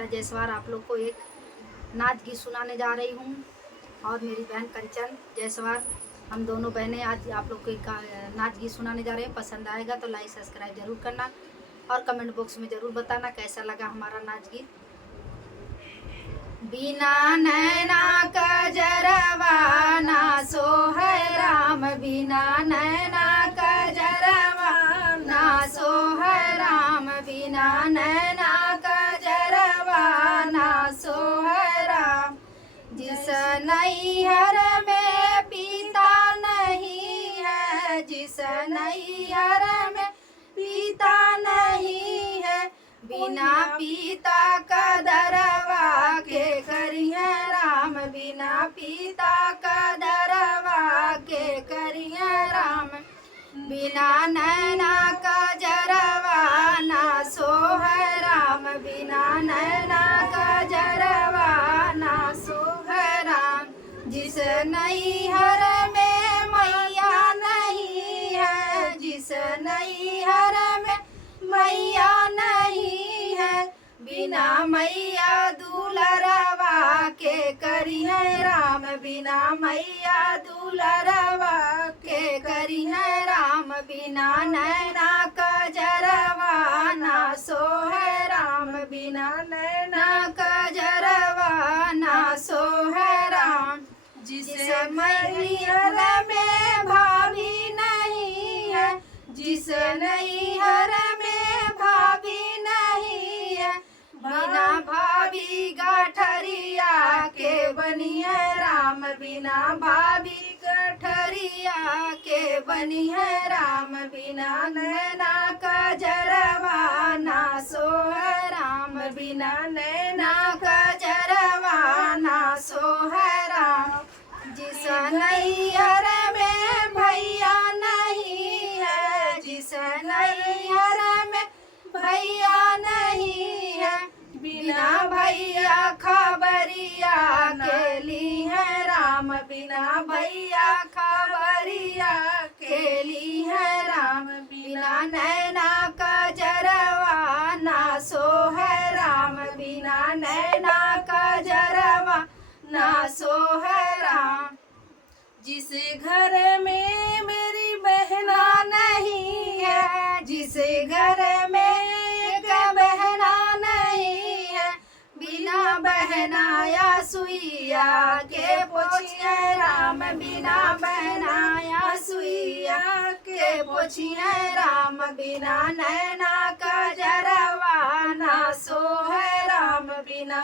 गीता जायसवाल आप लोग को एक नाच गीत सुनाने जा रही हूँ और मेरी बहन कंचन जायसवाल, हम दोनों बहनें आज आप लोग को एक नाच गीत सुनाने जा रहे हैं। पसंद आएगा तो लाइक सब्सक्राइब जरूर करना और कमेंट बॉक्स में ज़रूर बताना कैसा लगा हमारा नाच गीत। बिना नैना कजरवा ना सोहै राम, बिना नैना कजरवा ना सोहै राम, बिना नैना कजरवा ना सोहै राम। जिस नैहर में पिता नहीं है, जिस नैहर में पिता नहीं है, बिना पिता का दरवा के करिए राम, बिना पिता का दरवा के करिए राम। बिना नैना का जरवा ना सोहै राम, बिना नैना का जरवा ना सोहै राम। जिस नैहर में मैया नहीं है, जिस नैहर में मैया नहीं है, बिना मैया दुलरवा के करिए राम, बिना मैया दुलरवा के करिए राम। बिना नैना का जरवा ना सोहै राम, बिना नैना का जरवा ना सोहै राम। जिस नैहर में भाभी नहीं है, जिस नैहर में भाभी नहीं है, बिना भाभी गठरिया के बनिए राम, बिना भाभी गठरिया के बनिए राम। बिना नैना का जरवा ना सोहै राम, बिना नैना का जरवा ना सोहै राम। जिस नैहर में भैया नहीं है, जिस नैहर में भैया नहीं है, बिना भैया खबरिया के लिए राम, बिना भैया खबरिया के लिए राम। बिना नैना का जरवा ना सोहै राम, बिना नैना का जरवा ना सोहै राम। जिस घर में मेरी बहना नहीं है, जिस घर में एक बहना नहीं है, बिना बहनाया सुइया के पोछिए राम, बिना बहनाया सुइया के पोछिए राम। बिना नैना का जरवा ना सोहै राम, बिना